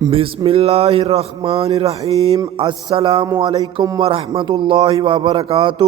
بسم اللہ الرحمن الرحیم۔ السلام علیکم ورحمۃ اللہ وبرکاتہ۔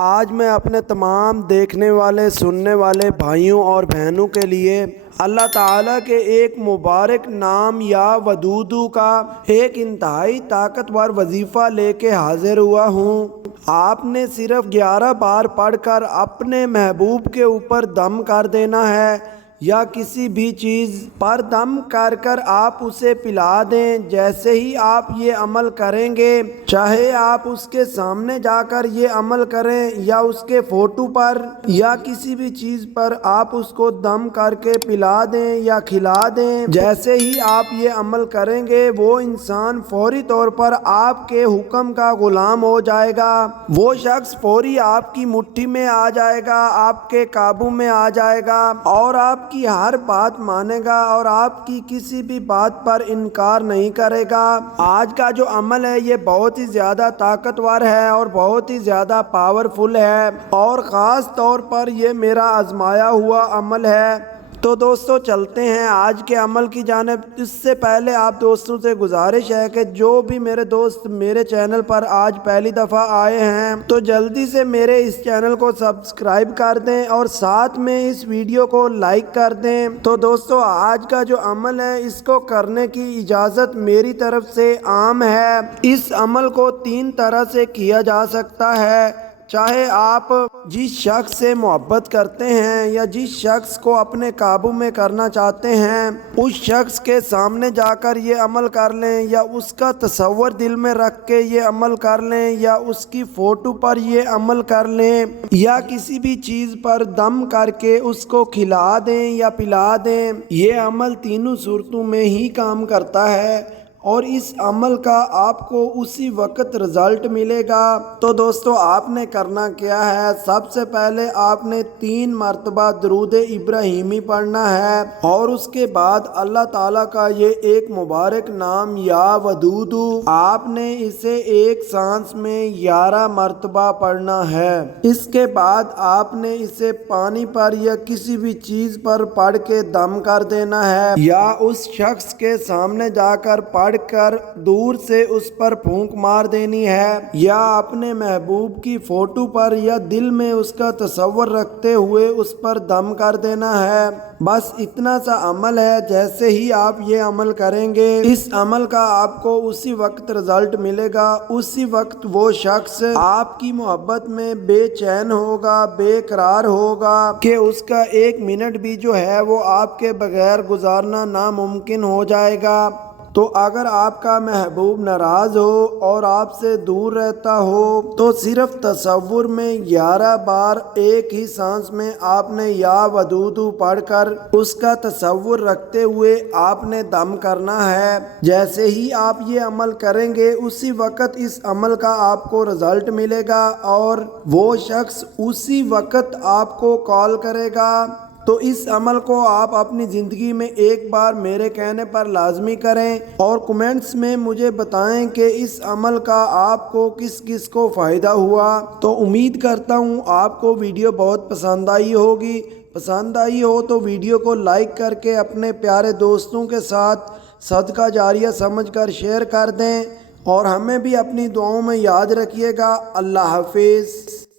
آج میں اپنے تمام دیکھنے والے سننے والے بھائیوں اور بہنوں کے لیے اللہ تعالیٰ کے ایک مبارک نام یا ودودو کا ایک انتہائی طاقتور وظیفہ لے کے حاضر ہوا ہوں۔ آپ نے صرف 11 بار پڑھ کر اپنے محبوب کے اوپر دم کر دینا ہے، یا کسی بھی چیز پر دم کر کر آپ اسے پلا دیں۔ جیسے ہی آپ یہ عمل کریں گے، چاہے آپ اس کے سامنے جا کر یہ عمل کریں یا اس کے فوٹو پر یا کسی بھی چیز پر آپ اس کو دم کر کے پلا دیں یا کھلا دیں، جیسے ہی آپ یہ عمل کریں گے وہ انسان فوری طور پر آپ کے حکم کا غلام ہو جائے گا۔ وہ شخص فوری آپ کی مٹھی میں آ جائے گا، آپ کے قابو میں آ جائے گا اور آپ کی ہر بات مانے گا اور آپ کی کسی بھی بات پر انکار نہیں کرے گا۔ آج کا جو عمل ہے یہ بہت ہی زیادہ طاقتور ہے اور بہت ہی زیادہ پاورفل ہے، اور خاص طور پر یہ میرا آزمایا ہوا عمل ہے۔ تو دوستو چلتے ہیں آج کے عمل کی جانب۔ اس سے پہلے آپ دوستوں سے گزارش ہے کہ جو بھی میرے دوست میرے چینل پر آج پہلی دفعہ آئے ہیں تو جلدی سے میرے اس چینل کو سبسکرائب کر دیں اور ساتھ میں اس ویڈیو کو لائک کر دیں۔ تو دوستو آج کا جو عمل ہے اس کو کرنے کی اجازت میری طرف سے عام ہے۔ اس عمل کو 3 طرح سے کیا جا سکتا ہے۔ چاہے آپ جس شخص سے محبت کرتے ہیں یا جس شخص کو اپنے قابو میں کرنا چاہتے ہیں اس شخص کے سامنے جا کر یہ عمل کر لیں، یا اس کا تصور دل میں رکھ کے یہ عمل کر لیں، یا اس کی فوٹو پر یہ عمل کر لیں، یا کسی بھی چیز پر دم کر کے اس کو کھلا دیں یا پلا دیں۔ یہ عمل تینوں صورتوں میں ہی کام کرتا ہے اور اس عمل کا آپ کو اسی وقت رزلٹ ملے گا۔ تو دوستو آپ نے کرنا کیا ہے، سب سے پہلے آپ نے 3 مرتبہ درود ابراہیمی پڑھنا ہے اور اس کے بعد اللہ تعالیٰ کا یہ ایک مبارک نام یا ودودو آپ نے اسے ایک سانس میں 11 مرتبہ پڑھنا ہے۔ اس کے بعد آپ نے اسے پانی پر یا کسی بھی چیز پر پڑھ کے دم کر دینا ہے، یا اس شخص کے سامنے جا کر پڑھ کر دور سے اس پر پھونک مار دینی ہے، یا اپنے محبوب کی فوٹو پر یا دل میں اس کا تصور رکھتے ہوئے اس پر دم کر دینا ہے۔ بس اتنا سا عمل ہے۔ جیسے ہی آپ یہ عمل کریں گے اس عمل کا آپ کو اسی وقت رزلٹ ملے گا۔ اسی وقت وہ شخص آپ کی محبت میں بے چین ہوگا، بے قرار ہوگا کہ اس کا 1 منٹ بھی جو ہے وہ آپ کے بغیر گزارنا ناممکن ہو جائے گا۔ تو اگر آپ کا محبوب ناراض ہو اور آپ سے دور رہتا ہو تو صرف تصور میں 11 بار ایک ہی سانس میں آپ نے یا ودودو پڑھ کر اس کا تصور رکھتے ہوئے آپ نے دم کرنا ہے۔ جیسے ہی آپ یہ عمل کریں گے اسی وقت اس عمل کا آپ کو رزلٹ ملے گا اور وہ شخص اسی وقت آپ کو کال کرے گا۔ تو اس عمل کو آپ اپنی زندگی میں ایک بار میرے کہنے پر لازمی کریں اور کمنٹس میں مجھے بتائیں کہ اس عمل کا آپ کو کس کس کو فائدہ ہوا۔ تو امید کرتا ہوں آپ کو ویڈیو بہت پسند آئی ہوگی۔ پسند آئی ہو تو ویڈیو کو لائک کر کے اپنے پیارے دوستوں کے ساتھ صدقہ جاریہ سمجھ کر شیئر کر دیں، اور ہمیں بھی اپنی دعاؤں میں یاد رکھیے گا۔ اللہ حافظ۔